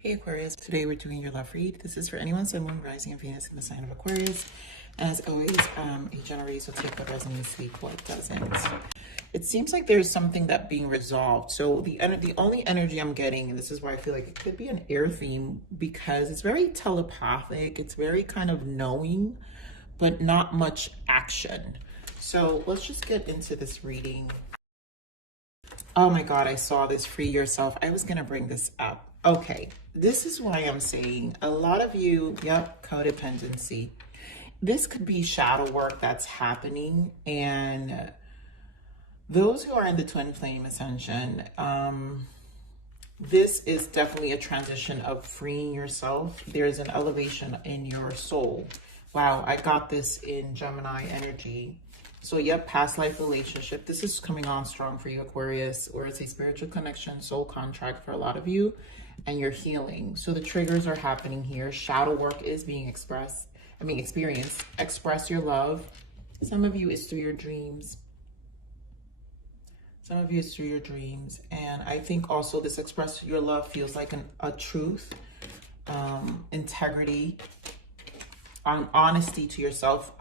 Hey Aquarius, today we're doing your love read. This is for anyone, Sun, Moon, Rising, and Venus in the sign of Aquarius. As always, a generally will take what resonates, leave what doesn't. It seems like there's something that being resolved. So the only energy I'm getting, and this is why I feel like it could be an air theme, because it's very telepathic, it's very kind of knowing, but not much action. So let's just get into this reading. Oh my God, I saw this, free yourself. I was gonna bring this up. Okay, this is why I'm saying a lot of you, yep, codependency. This could be shadow work that's happening. And those who are in the twin flame ascension, this is definitely a transition of freeing yourself. There's an elevation in your soul. Wow, I got this in Gemini energy. So yep, past life relationship. This is coming on strong for you, Aquarius, or it's a spiritual connection, soul contract for a lot of you, and you're healing. So the triggers are happening here. Shadow work is being experienced. Express your love. Some of you is through your dreams. Some of you is through your dreams. And I think also this express your love feels like a truth, integrity, honesty to yourself,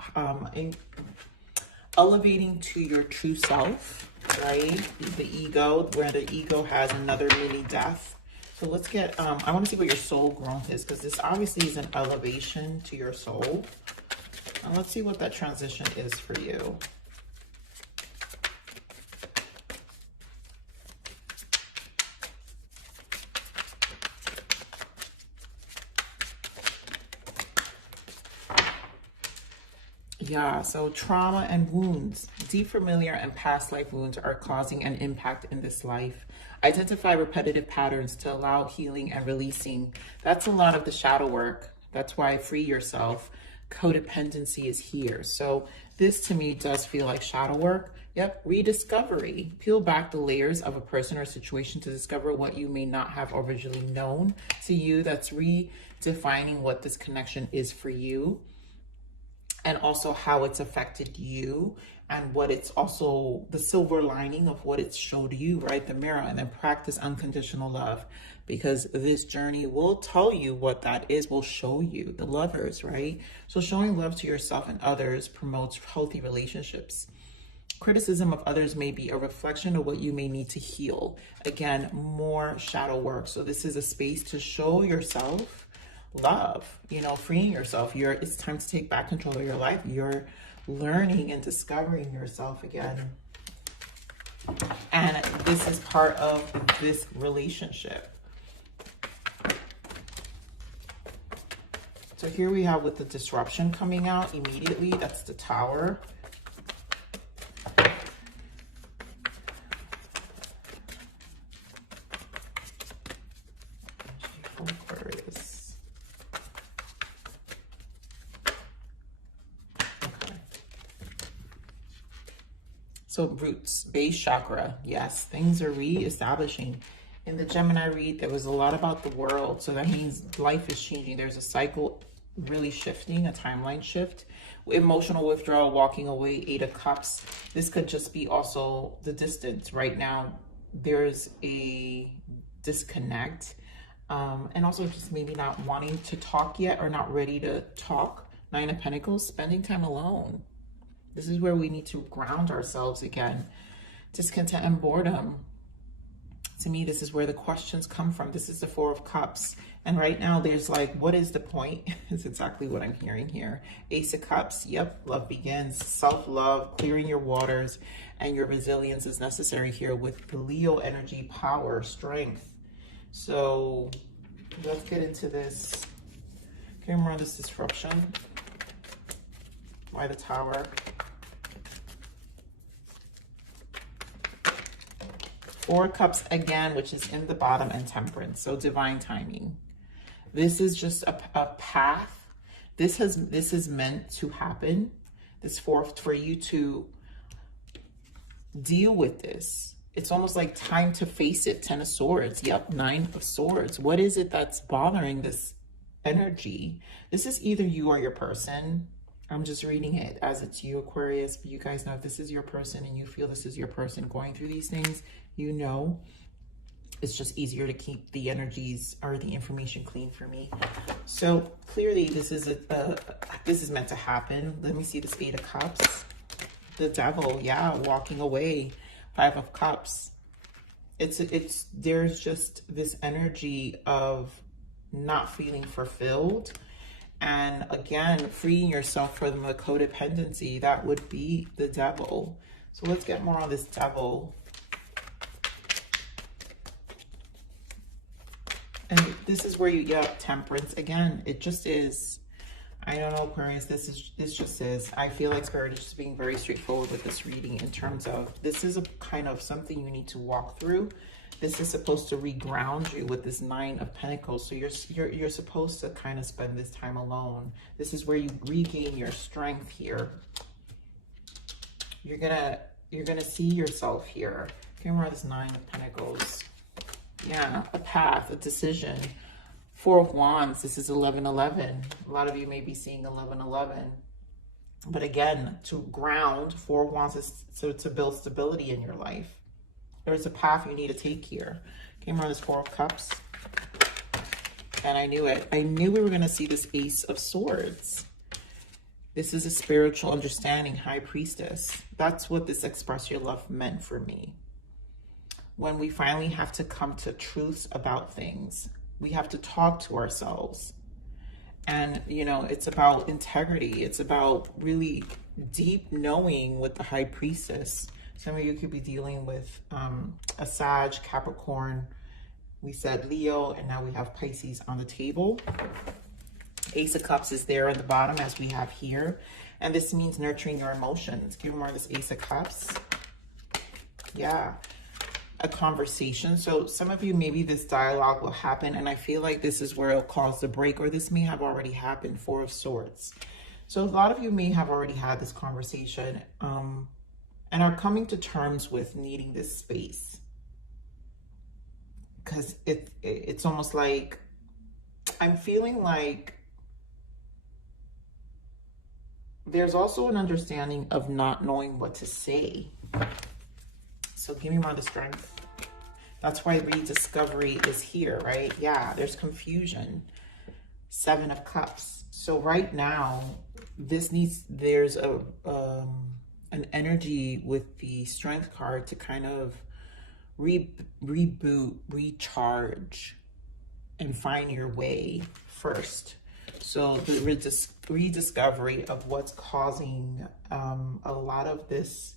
elevating to your true self, right? The ego, where the ego has another mini death. So let's get, I want to see what your soul growth is, because this obviously is an elevation to your soul. And let's see what that transition is for you. Yeah, so trauma and wounds, deep familiar and past life wounds are causing an impact in this life. Identify repetitive patterns to allow healing and releasing. That's a lot of the shadow work. That's why free yourself. Codependency is here. So this to me does feel like shadow work. Yep, rediscovery. Peel back the layers of a person or situation to discover what you may not have originally known. To you, that's redefining what this connection is for you, and also how it's affected you, and what it's also the silver lining of what it's showed you, right? The mirror. And then practice unconditional love, because this journey will tell you what that is, will show you the lovers, right? So showing love to yourself and others promotes healthy relationships. Criticism of others may be a reflection of what you may need to heal. Again, more shadow work. So this is a space to show yourself love, you know, freeing yourself. It's time to take back control of your life. You're learning and discovering yourself again. And this is part of this relationship. So here we have with the disruption coming out immediately, that's the Tower. Aquarius. So roots, base chakra. Yes, things are re-establishing. In the Gemini read, there was a lot about the world. So that means life is changing. There's a cycle really shifting, a timeline shift. Emotional withdrawal, walking away, 8 of Cups. This could just be also the distance. Right now, there's a disconnect. And also just maybe not wanting to talk yet, or not ready to talk. 9 of Pentacles, spending time alone. This is where we need to ground ourselves again. Discontent and boredom. To me, this is where the questions come from. This is the 4 of Cups. And right now there's like, what is the point? It's exactly what I'm hearing here. Ace of Cups. Yep, love begins. Self-love, clearing your waters, and your resilience is necessary here with the Leo energy, power, strength. So let's get into this. Can you remember this disruption? Why the Tower? Four Cups again, which is in the bottom, and Temperance. So divine timing. This is just a path. This is meant to happen. This for you to deal with this. It's almost like time to face it. 10 of Swords. Yep, 9 of Swords. What is it that's bothering this energy? This is either you or your person. I'm just reading it as it's you, Aquarius. But you guys know if this is your person and you feel this is your person going through these things, you know. it's just easier to keep the energies or the information clean for me. So clearly this is this is meant to happen. Let me see this 8 of Cups. The Devil, yeah, walking away. 5 of Cups. There's just this energy of not feeling fulfilled. And again, freeing yourself from the codependency. That would be the Devil. So let's get more on this Devil. And this is where you get Temperance again. It just is. I don't know, Aquarius, this just is. I feel like Spirit is just being very straightforward with this reading in terms of this is a kind of something you need to walk through. This is supposed to reground you with this 9 of Pentacles. So you're supposed to kind of spend this time alone. This is where you regain your strength here. You're gonna see yourself here. Remember this 9 of Pentacles. Yeah, a path, a decision. 4 of Wands, this is 11-11. A lot of you may be seeing 11-11. But again, to ground, 4 of Wands is so to build stability in your life. There's a path you need to take here. Came around this 4 of Cups. And I knew it. I knew we were going to see this Ace of Swords. This is a spiritual understanding, High Priestess. That's what this Express Your Love meant for me. When we finally have to come to truths about things, we have to talk to ourselves. And, you know, it's about integrity. It's about really deep knowing with the High Priestess. Some of you could be dealing with a Sag, Capricorn. We said Leo, and now we have Pisces on the table. Ace of Cups is there at the bottom as we have here. And this means nurturing your emotions. Give more of this Ace of Cups. Yeah. A conversation. So some of you, maybe this dialogue will happen, and I feel like this is where it'll cause the break, or this may have already happened. 4 of Swords. So a lot of you may have already had this conversation and are coming to terms with needing this space, because it's almost like I'm feeling like there's also an understanding of not knowing what to say. So give me more of the Strength. That's why rediscovery is here, right? Yeah, there's confusion. 7 of Cups. So right now, there's an energy with the Strength card to kind of reboot, recharge, and find your way first. So the rediscovery of what's causing a lot of this.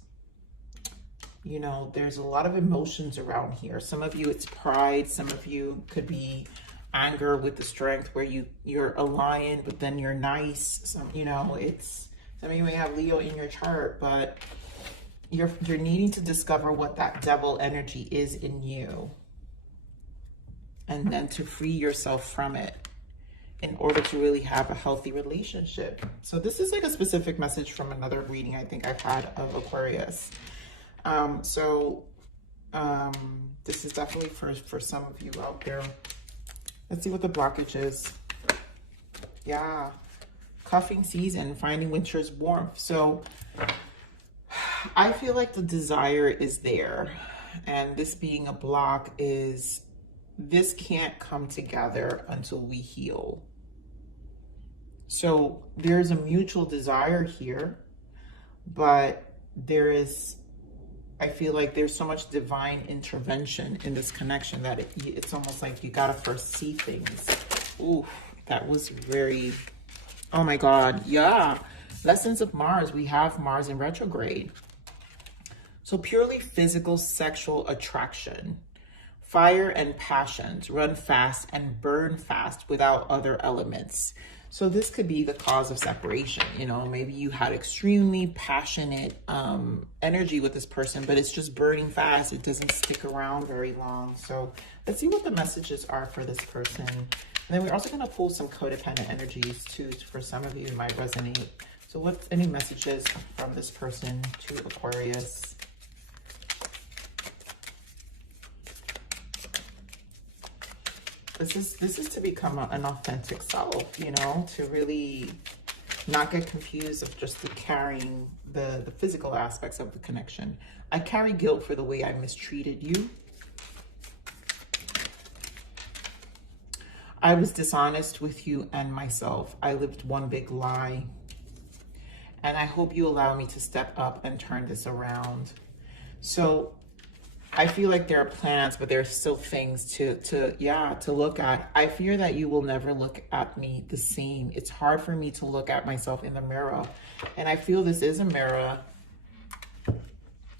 You know, there's a lot of emotions around here. Some of you, it's pride. Some of you could be anger with the Strength, where you're a lion, but then you're nice. Some, you know, some of you may have Leo in your chart, but you're needing to discover what that Devil energy is in you, and then to free yourself from it in order to really have a healthy relationship. So this is like a specific message from another reading I think I've had of Aquarius. This is definitely for some of you out there. Let's see what the blockage is. Yeah. Cuffing season, finding winter's warmth. So I feel like the desire is there, and this being a block is this can't come together until we heal. So there's a mutual desire here, but I feel like there's so much divine intervention in this connection that it's almost like you gotta first see things. Ooh, that was very, oh my God, yeah. Lessons of Mars, we have Mars in retrograde. So purely physical sexual attraction, fire and passions, run fast and burn fast without other elements. So this could be the cause of separation. You know, maybe you had extremely passionate energy with this person, but it's just burning fast. It doesn't stick around very long. So let's see what the messages are for this person. And then we're also going to pull some codependent energies too. For some of you, it might resonate. So what's any messages from this person to Aquarius? This is to become an authentic self, you know, to really not get confused of just carrying the physical aspects of the connection. I carry guilt for the way I mistreated you. I was dishonest with you and myself. I lived one big lie. And I hope you allow me to step up and turn this around. So I feel like there are plans, but there's still things to look at. I fear that you will never look at me the same. It's hard for me to look at myself in the mirror. And I feel this is a mirror,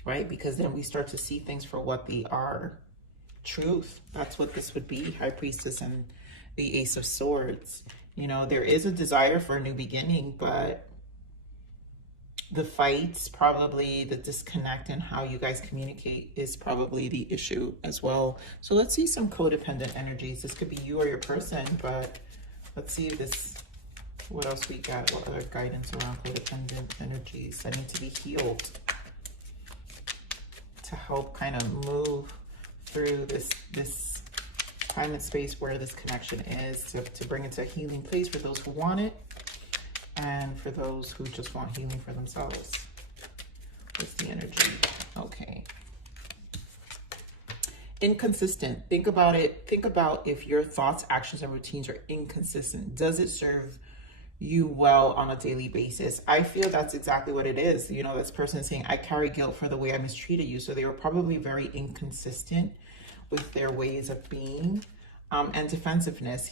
right? Because then we start to see things for what they are. Truth. That's what this would be. High Priestess and the Ace of Swords. You know, there is a desire for a new beginning, but the fights, probably the disconnect in how you guys communicate is probably the issue as well. So let's see some codependent energies. This could be you or your person, but let's see this, what else we got, what other guidance around codependent energies that need to be healed to help kind of move through this time and space where this connection is, to bring it to a healing place for those who want it. And for those who just want healing for themselves. What's the energy? Okay. Inconsistent. Think about it. Think about if your thoughts, actions, and routines are inconsistent. Does it serve you well on a daily basis? I feel that's exactly what it is. You know, this person is saying, I carry guilt for the way I mistreated you. So they were probably very inconsistent with their ways of being. And defensiveness.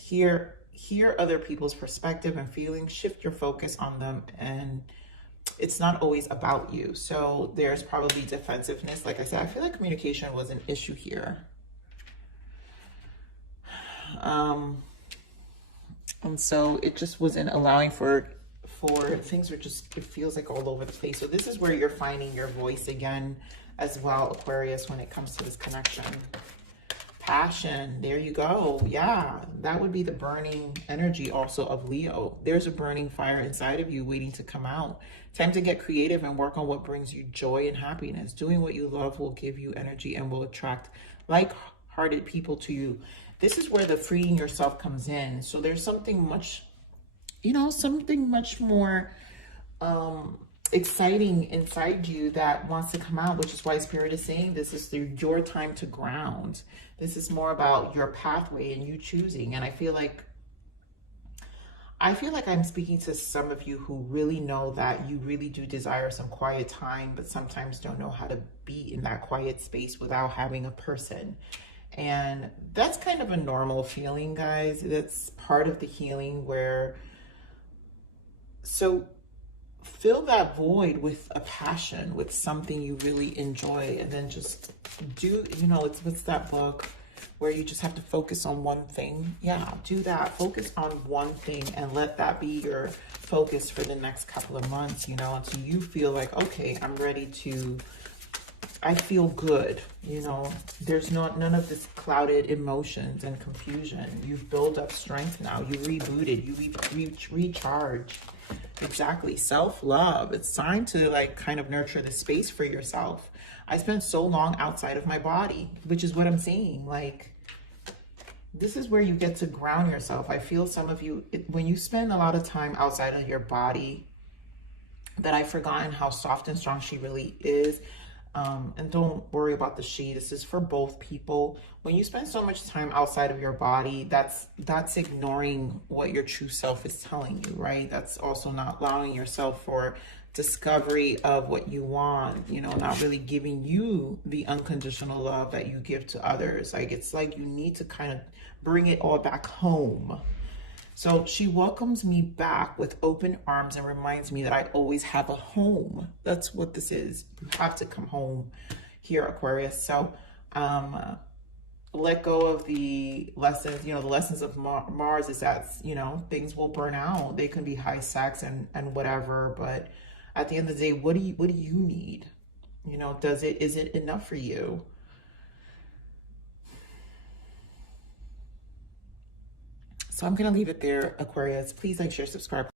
Hear other people's perspective and feelings, shift your focus on them, and it's not always about you. So there's probably defensiveness. Like I said, I feel like communication was an issue here. And so it just wasn't allowing for things were just, it feels like all over the place. So this is where you're finding your voice again as well, Aquarius, when it comes to this connection. Passion, there you go. Yeah, that would be the burning energy also of Leo. There's a burning fire inside of you waiting to come out. Time to get creative and work on what brings you joy and happiness. Doing what you love will give you energy and will attract like-hearted people to you. This is where the freeing yourself comes in. So there's something much, you know, something much more exciting inside you that wants to come out, which is why Spirit is saying this is your time to ground. This is more about your pathway and you choosing. And I feel like I'm speaking to some of you who really know that you really do desire some quiet time, but sometimes don't know how to be in that quiet space without having a person. And that's kind of a normal feeling, guys. That's part of the healing where, so fill that void with a passion, with something you really enjoy, and then just do, you know, what's that book where you just have to focus on one thing? Yeah, do that. Focus on one thing and let that be your focus for the next couple of months, you know, until you feel like, okay, I'm ready to, I feel good, you know. There's none of this clouded emotions and confusion. You've built up strength now. You rebooted, you recharge. Exactly. Self-love. It's time to like kind of nurture the space for yourself. I spent so long outside of my body, which is what I'm saying. Like, this is where you get to ground yourself. I feel some of you, when you spend a lot of time outside of your body, that I've forgotten how soft and strong she really is. And don't worry about the she. This is for both people. When you spend so much time outside of your body, that's ignoring what your true self is telling you, right? That's also not allowing yourself for discovery of what you want, you know, not really giving you the unconditional love that you give to others. Like, it's like you need to kind of bring it all back home. So she welcomes me back with open arms and reminds me that I always have a home. That's what this is. You have to come home here, Aquarius. So let go of the lessons, you know, the lessons of Mars is that, you know, things will burn out. They can be high sex and whatever, but at the end of the day, what do you need? You know, is it enough for you? So I'm going to leave it there, Aquarius. Please like, share, subscribe.